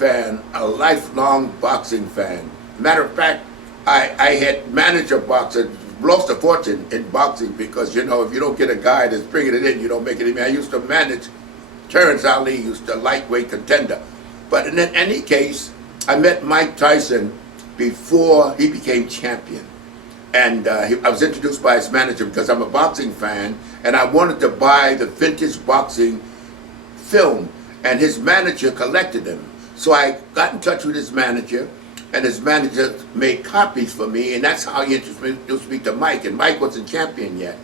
fan, a lifelong boxing fan. Matter of fact, I had managed a boxer, lost a fortune in boxing because, you know, if you don't get a guy that's bringing it in, you don't make it in. I used to manage Terrence Ali, who's the lightweight contender. But in any case, I met Mike Tyson before he became champion. And I was introduced by his manager because I'm a boxing fan, and I wanted to buy the vintage boxing film, and his manager collected them. So I got in touch with his manager, and his manager made copies for me, and that's how he introduced me to Mike. And Mike wasn't champion yet.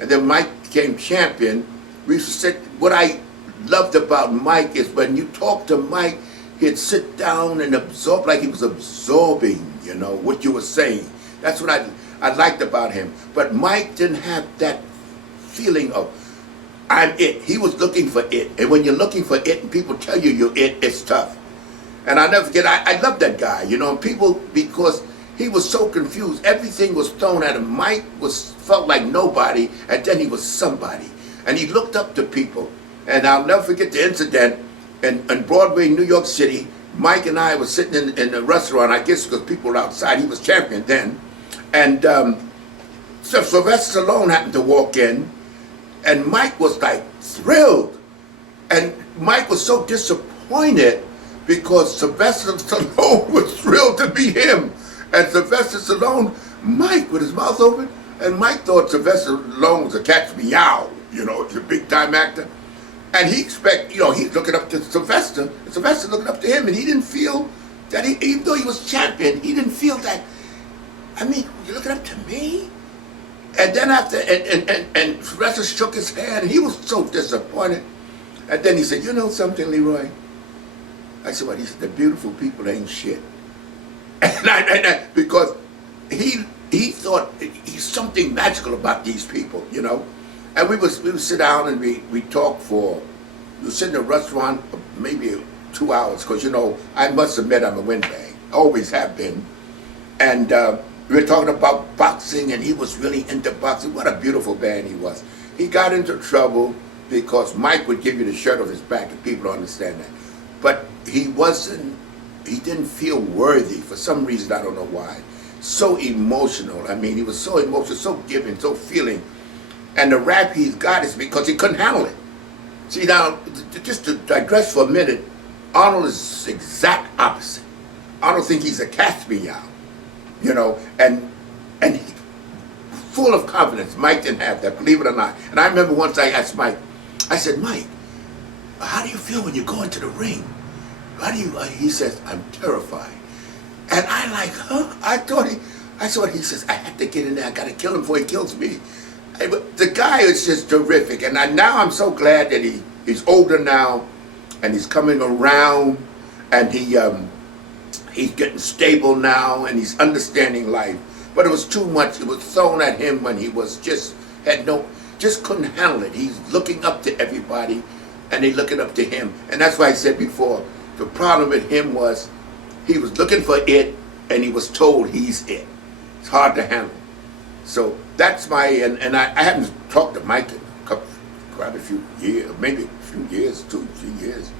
And then Mike became champion. We used to sit, what I loved about Mike is when you talk to Mike, he'd sit down and absorb, like he was absorbing, you know, what you were saying. That's what I liked about him. But Mike didn't have that feeling of, I'm it. He was looking for it. And when you're looking for it and people tell you you're it, it's tough. And I'll never forget, I love that guy, you know, people, because he was so confused. Everything was thrown at him. Mike felt like nobody, and then he was somebody. And he looked up to people. And I'll never forget the incident in Broadway, New York City. Mike and I were sitting in a restaurant, I guess because people were outside. He was champion then. And so Sylvester Stallone happened to walk in, and Mike was like thrilled. And Mike was so disappointed because Sylvester Stallone was thrilled to be him. And Sylvester Stallone, Mike with his mouth open, and Mike thought Sylvester Stallone was a cat's meow, you know, he's a big time actor. And he expect, you know, he's looking up to Sylvester, and Sylvester looking up to him, and he didn't feel that even though he was champion, he didn't feel that, I mean, you're looking up to me? And then after, and Sylvester shook his hand, and he was so disappointed. And then he said, you know something, Leroy? I said, what? He said, the beautiful people ain't shit. And because he thought he's something magical about these people, you know? And we would sit down and we talk we would sit in a restaurant maybe 2 hours, because, you know, I must admit I'm a windbag, always have been. And we were talking about boxing, and he was really into boxing. What a beautiful man he was. He got into trouble because Mike would give you the shirt off his back, and people don't understand that. But he didn't feel worthy for some reason, I don't know why. So emotional. I mean, he was so emotional, so giving, so feeling. And the rap he's got is because he couldn't handle it. See, now, just to digress for a minute, Arnold is the exact opposite. Arnold thinks he's a cat's meow, you know, and he, full of confidence. Mike didn't have that, believe it or not. And I remember once I asked Mike, I said, Mike, how do you feel when you go into the ring? How do you, he says, I'm terrified. And I like, huh? I saw it, he says, I have to get in there, I gotta kill him before he kills me. The guy is just terrific, and now I'm so glad that he's older now, and he's coming around, and he's getting stable now, and he's understanding life. But it was too much. It was thrown at him when he was just couldn't handle it. He's looking up to everybody, and they looking up to him. And that's why I said before, the problem with him was he was looking for it, and he was told he's it. It's hard to handle. So that's my, and I haven't talked to Mike in quite a few years, maybe a few years, 2, 3 years.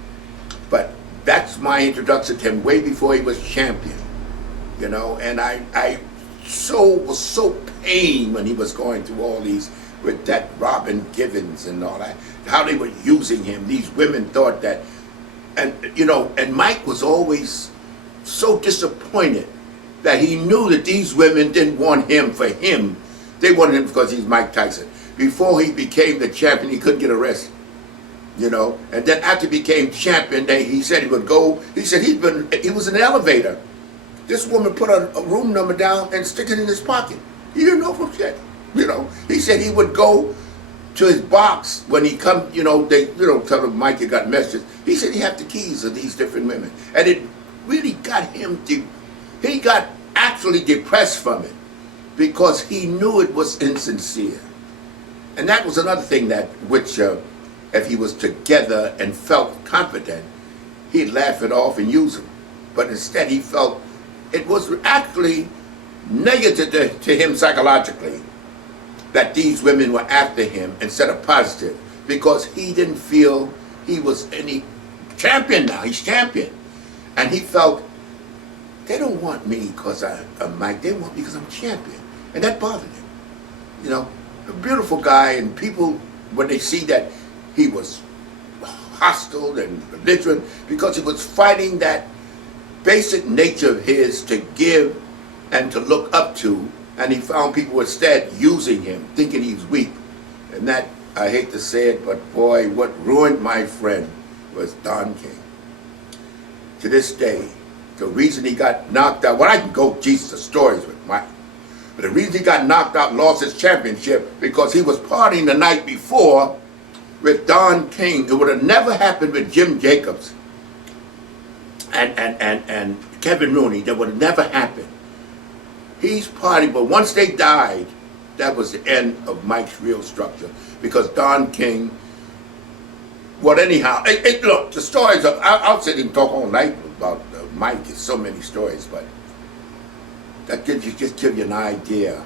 But that's my introduction to him way before he was champion, you know. And I was so pained when he was going through all these, with that Robin Givens and all that, how they were using him. These women thought that, and you know, and Mike was always so disappointed that he knew that these women didn't want him for him. They wanted him because he's Mike Tyson. Before he became the champion, he couldn't get arrested, you know. And then after he became champion, he said he would go. He said he was in an elevator. This woman put a room number down and stick it in his pocket. He didn't know from shit, you know. He said he would go to his box when he come, you know. They, you know, tell him Mike, you got messages. He said he had the keys of these different women, and it really got him. He got actually depressed from it because he knew it was insincere. And that was another thing that, which if he was together and felt confident, he'd laugh it off and use them. But instead he felt it was actually negative to him psychologically that these women were after him instead of positive, because he didn't feel he was any champion now. He's champion. And he felt, they don't want me because I'm Mike, they want me because I'm champion. And that bothered him. You know, a beautiful guy, and people, when they see that he was hostile and belligerent, because he was fighting that basic nature of his to give and to look up to, and he found people instead using him, thinking he's weak. And that, I hate to say it, but boy, what ruined my friend was Don King. To this day, the reason he got knocked out, well, I can go, Jesus, the stories with Mike, but the reason he got knocked out, lost his championship, because he was partying the night before with Don King. It would have never happened with Jim Jacobs and Kevin Rooney. That would have never happened. He's partying, but once they died, that was the end of Mike's real structure, because Don King, well, anyhow, look, the stories of, I'll sit and talk all night about Mike. It's so many stories, but that just give you an idea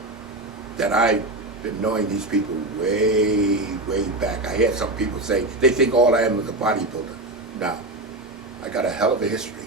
that I've been knowing these people way, way back. I hear some people say they think all I am is a bodybuilder. No, I got a hell of a history.